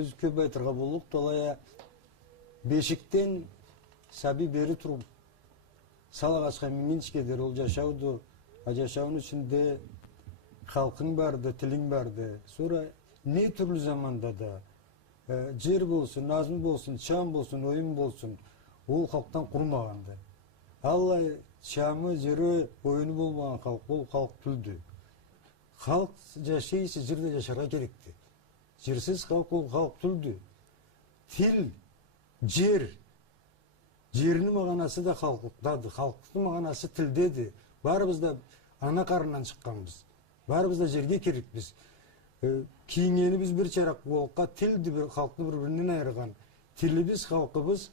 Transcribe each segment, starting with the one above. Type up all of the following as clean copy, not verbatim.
сөз көп айтырга болук. Толая бешиктен саби бери туруп салагачка минчкедер ол жашауду, жашаунун ичинде халкың барды, тилиң барды. Sonra ne türlü zamanda da жер болсун, назм болсун, чам болсун, оюн болсун, ол халктан курмаганды. Алла чамы, жери, оюну болбаган халк, бул халк түлдү. Халк жашайсы жерде жашарга керекти. Жерсиз халк, ол халк түлдү. Тил, жер, жеринин маганасы да халктады, халктын маганасы тилдеди. Баарыбыз да ана карынынан чыкканбыз. Баарыбыз да жерге керекпиз. Кийингенибиз бир чарак болукка, тилди бир халкты бири-биринен айырган. Тилибиз халкыбыз,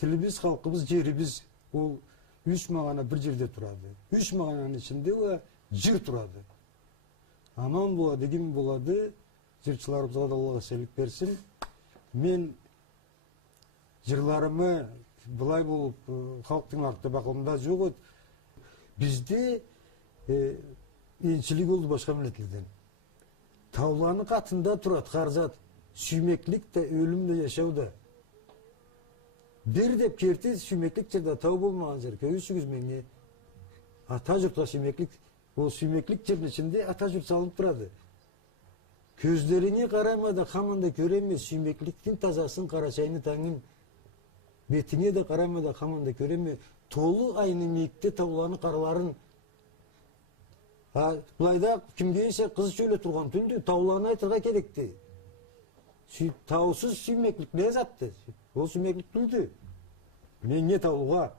жерибиз, ол үч магана бир жерде турады. Үч магананын ичинде жыр турады. Аман болады, ким болады, жырчыларыбызга да Аллах селик берсин. Мен жырларымы былай болуп халктын артта бакылымда жок. Бизде энчилик болду башка милletтерден. Тауланы катында турат карзат, сүймеклик да, өлүм да, жашоо да. Бир деп керти сүймеклик жерде тау болмаган жер, көйүшүгүз меңе. Ата журтта сүймеклик, ол сүймеклик жердин ичинде ата журт салынып турады. Көздөрүңө карамада хамында көрөм, сүймекликтин тазасын, карачайны таңын. Бетиңе да карамада хамында көрөм, толу айны мийикте тауланы караларын. Булайда кимге ise кыз чөйлө турган түндү тауланы айтырга керекти. Таусыз сүймеклик не затты? Ол сүймеклик түлдү. Мен не таулуга